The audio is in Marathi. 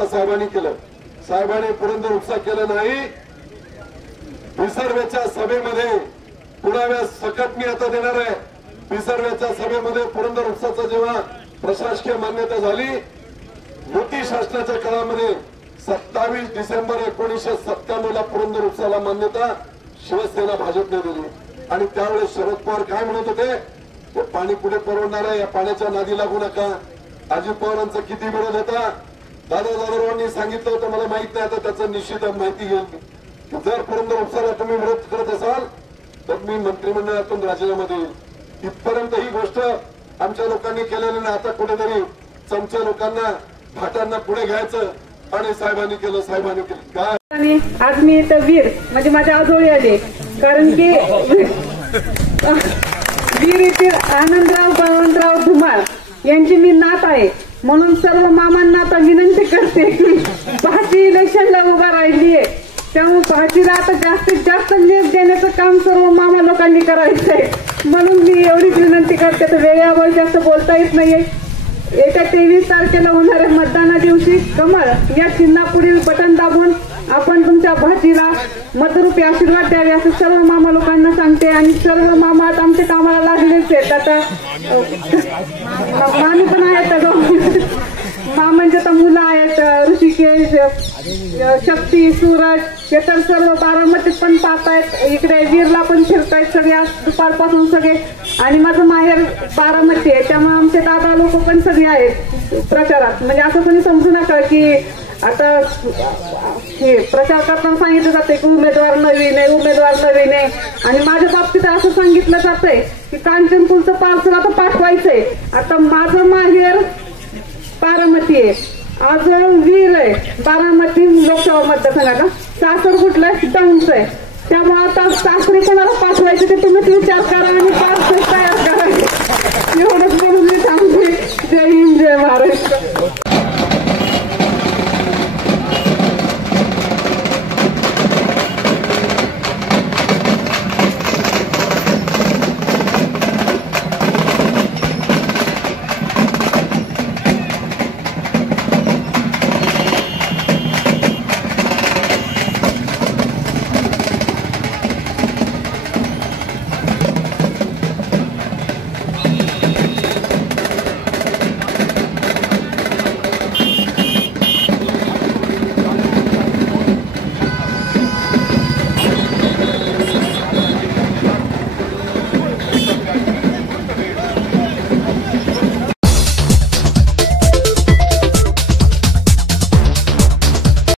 उपसा साहेबांनी केलं. साहेबांनी पुरंदर उपसा केलं नाही. विसर्वेच्या सभेमध्ये पुराव्या सकट मी आता देणार आहे. विसर्वेच्या सभेमध्ये पुरंदर उपसाचं जेव्हा प्रशासकीय मान्यता झाली, युती शासनाच्या काळामध्ये 27 डिसेंबर 1997 ला पुरंदर उपसाला मान्यता शिवसेना भाजपने दिली. आणि त्यावेळेस शरद पवार काय म्हणत होते, ते पाणी पुढे परवडणार आहे, या पाण्याच्या नादी लागू नका. अजित पवारांचा किती विरोध होता. दादा जाधवरावांनी सांगितलं होतं, मला माहित नाही, आता त्याचं निश्चित माहिती घेईल. जर पुरंदर उपसाला तुम्ही विरोध करत असाल तर मी मंत्रिमंडळातून राजीनामा देईल. इथपर्यंत ही गोष्ट आमच्या लोकांनी केलेली नाही. आता कुठेतरी चमच्या लोकांना भाटांना पुढे घ्यायचं आणि साहेबांनी केलं काय. आणि आज मी इथं वीर म्हणजे माझ्या आजोळी आले, कारण की वीर येथील आनंदराव बळवंतराव धुमाळ यांची मी नात आहे. म्हणून सर्व मामांना आता विनंती करते की भाची इलेक्शनला उभा राहिली आहे, त्यामुळे भाजीला आता जास्तीत जास्त लीड देण्याचं काम सर्व मामा लोकांनी करायचंय. म्हणून मी एवढीच विनंती करते. तर वेळेअभावी जास्त बोलता येत नाहीये. येत्या 23 तारखेला होणाऱ्या मतदाना दिवशी कमळ या चिन्हापुढील बटन दाबून आपण तुमच्या भाजीला मतरूपी आशीर्वाद द्यावे असं सर्व मामा लोकांना सांगते. आणि सर्व मामा आता आमच्या कामाला लागलेच आहेत. आता मामी पण आहेत, मामांचे आता मुलं आहेत, ऋषिकेश, शक्ती, सूरज, हे तर सर्व बारामतीत पण पाहतायत. इकडे वीरला पण फिरतायत सगळे आज दुपारपासून सगळे. आणि माझं माहेर बारामती आहे, त्यामुळे आमचे दादा लोक पण सगळे आहेत प्रचारात. म्हणजे असं कोणी समजू नका की आता हे प्रचार करताना सांगितलं जाते की उमेदवार नवीन आहे. आणि माझ्या बाबतीत असं सांगितलं जातंय की कांचनकुलचं पार्सल आता पाठवायचंय. आता माझं माहेर बारामती आहे, आज वीर आहे बारामती लोकसभा मतदारसंघाला. सासर कुठलं आहे, डाऊनचं आहे. त्यामुळे आता सासरी कोणाला पाठवायचं ते तुम्हीच विचार करा आणि पार्सल तयार करा. एवढंच म्हणून मी सांगते. जय हिंद, जय महाराष्ट्र.